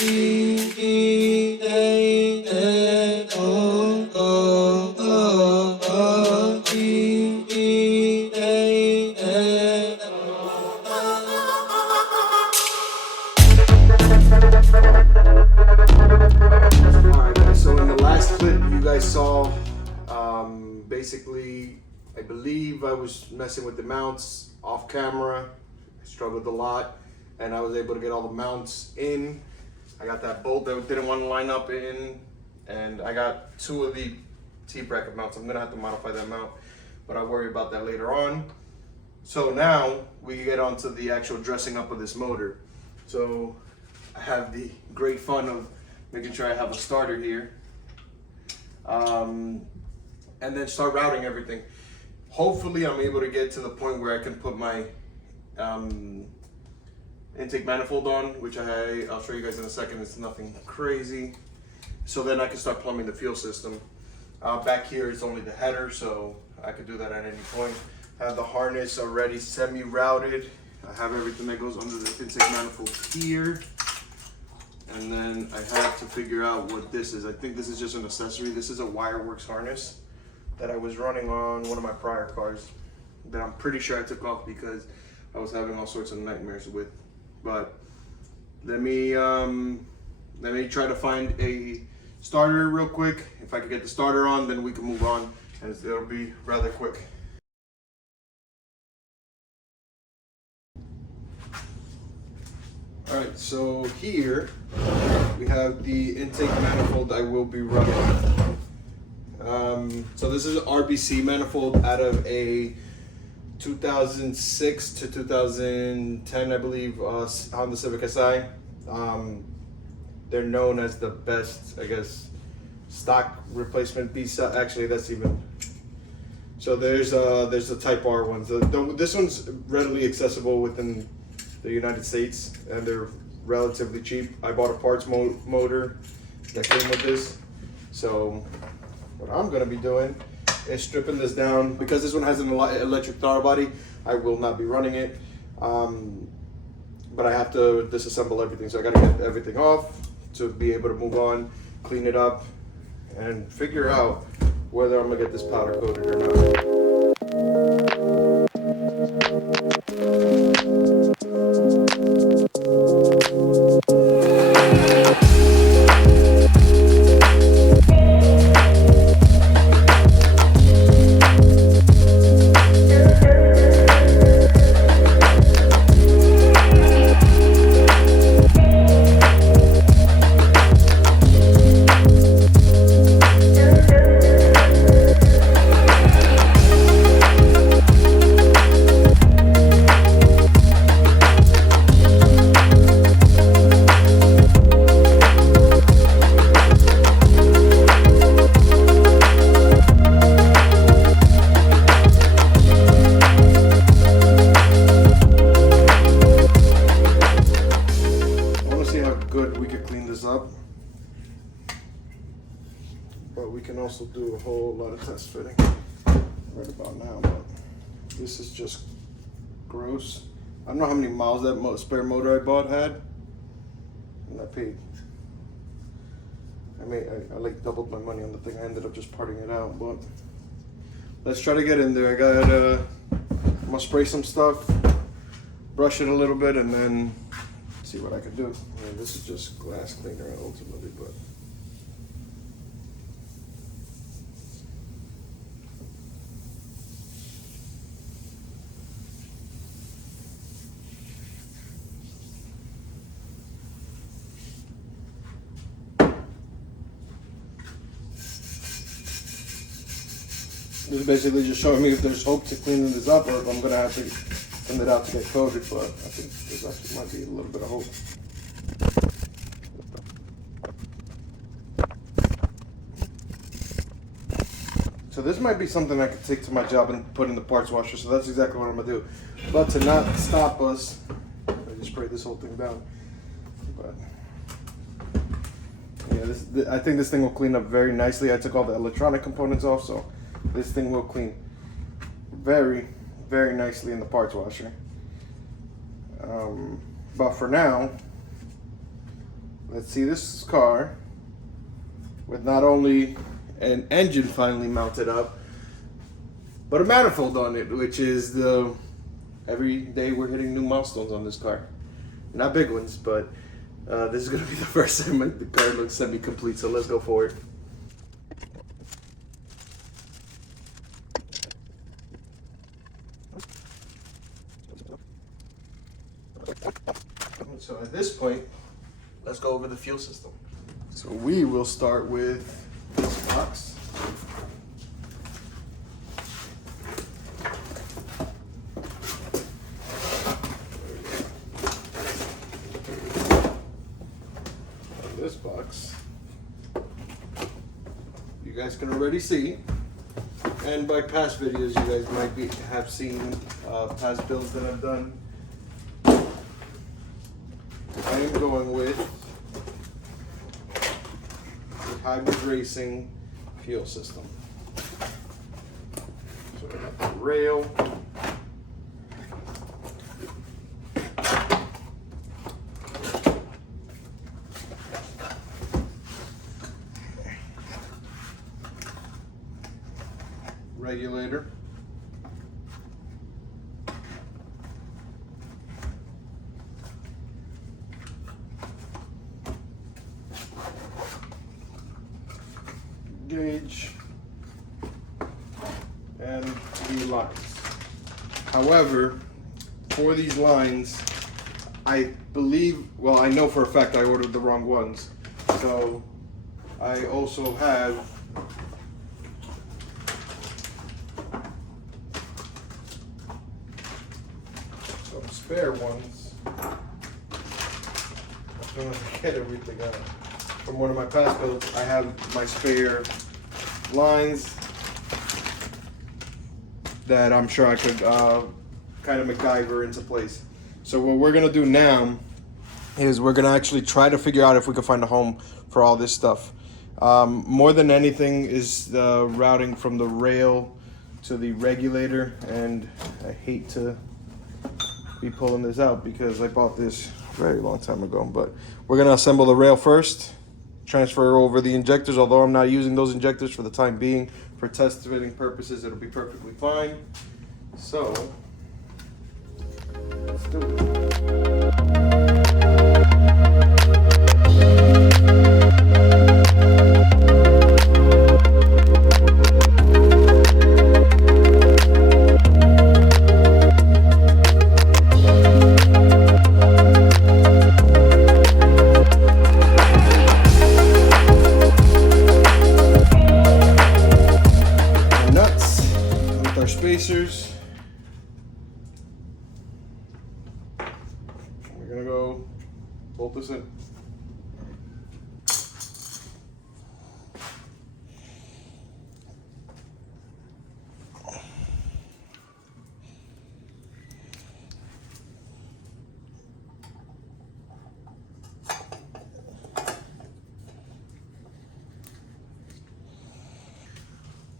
So in the last clip you guys saw, basically, I believe I was messing with the mounts off camera. I struggled a lot, and I was able to get all the mounts in. I got that bolt that didn't want to line up in, and I got 2 of the T-bracket mounts. I'm gonna have to modify that mount, but I'll worry about that later on. So now we can get on to the actual dressing up of this motor. So I have the great fun of making sure I have a starter here, and then start routing everything. Hopefully I'm able to get to the point where I can put my intake manifold on, which I'll show you guys in a second. It's nothing crazy. So then I can start plumbing the fuel system. Back here is only the header, so I could do that at any point. I have the harness already semi-routed. I have everything that goes under the intake manifold here. And then I have to figure out what this is. I think this is just an accessory. This is a Wireworks harness that I was running on one of my prior cars that I'm pretty sure I took off because I was having all sorts of nightmares with. But let me try to find a starter real quick. If I could get the starter on, then we can move on, and it'll be rather quick. All right, so here we have the intake manifold I will be running. So this is an RBC manifold out of a 2006 to 2010, I believe, Honda Civic Si. They're known as the best, I guess, stock replacement piece. Actually, that's even. So there's the Type R ones. This one's readily accessible within the United States, and they're relatively cheap. I bought a parts motor that came with this. So what I'm gonna be doing is stripping this down. Because this one has an electric throttle body, I will not be running it. But I have to disassemble everything. So I gotta get everything off to be able to move on, clean it up, and figure out whether I'm gonna get this powder coated or not. But we can also do a whole lot of test fitting right about now. But this is just gross. I don't know how many miles that spare motor I bought had, and I paid. I like doubled my money on the thing. I ended up just parting it out. But let's try to get in there. I'm gonna spray some stuff, brush it a little bit, and then see what I can do. This is just glass cleaner ultimately, but. This is basically just showing me if there's hope to cleaning this up, or if I'm gonna have to send it out to get coated. But I think there's actually might be a little bit of hope. So this might be something I could take to my job and put in the parts washer. So that's exactly what I'm gonna do. But to not stop us, I just spray this whole thing down. But yeah, I think this thing will clean up very nicely. I took all the electronic components off, so this thing will clean very, very nicely in the parts washer. But for now, let's see this car with not only an engine finally mounted up, but a manifold on it, which is every day we're hitting new milestones on this car. Not big ones, but this is gonna be the first time the car looks semi-complete, so let's go for it. So at this point, let's go over the fuel system. So we will start with this box. This box, you guys can already see, and by past videos you guys might have seen past builds that I've done. I am going with the hybrid racing fuel system. So I got the rail, regulator, gauge, and the lines. However, for these lines, I believe, well, I know for a fact I ordered the wrong ones. So I also have some spare ones. I'm trying to get everything out. From one of my past builds, I have my spare lines that I'm sure I could kind of MacGyver into place. So what we're gonna do now is we're gonna actually try to figure out if we can find a home for all this stuff. More than anything is the routing from the rail to the regulator, and I hate to be pulling this out because I bought this a very long time ago. But we're gonna assemble the rail first, transfer over the injectors, although I'm not using those injectors for the time being. For test fitting purposes, it'll be perfectly fine. So, let's do it. Spacers. We're gonna go bolt this in.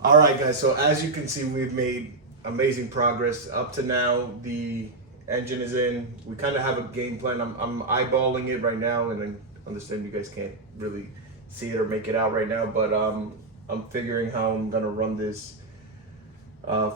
All right, guys, so as you can see, we've made amazing progress. Up to now, the engine is in. We kind of have a game plan. I'm eyeballing it right now, and I understand you guys can't really see it or make it out right now, but I'm figuring how I'm gonna run this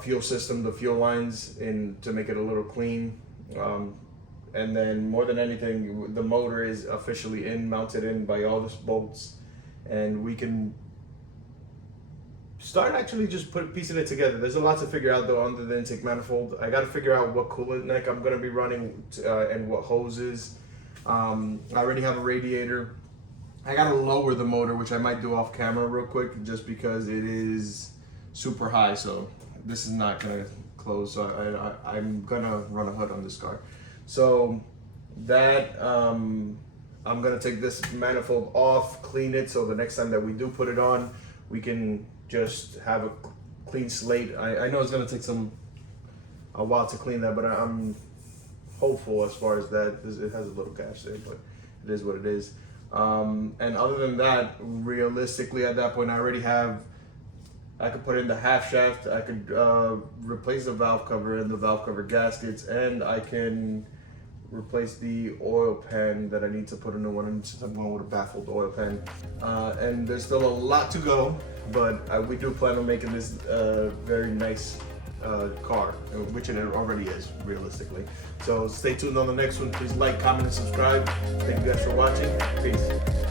fuel system, the fuel lines, in to make it a little clean. And then more than anything, the motor is officially mounted in by all the bolts, and we can start actually just piecing it together. There's a lot to figure out though under the intake manifold. I got to figure out what coolant neck I'm going to be running and what hoses. I already have a radiator. I got to lower the motor, which I might do off camera real quick just because it is super high. So this is not going to close. So I'm going to run a hood on this car. So that I'm going to take this manifold off, clean it, so the next time that we do put it on, we can just have a clean slate. I know it's gonna take a while to clean that, but I'm hopeful as far as that. It has a little gash there, but it is what it is. And other than that, realistically at that point, I could put in the half shaft, I could replace the valve cover and the valve cover gaskets, and I can replace the oil pan that I need to put a new one in since I'm going with a baffled oil pan. And there's still a lot to go, but we do plan on making this very nice car, which it already is, realistically. So stay tuned on the next one. Please like, comment, and subscribe. Thank you guys for watching. Peace.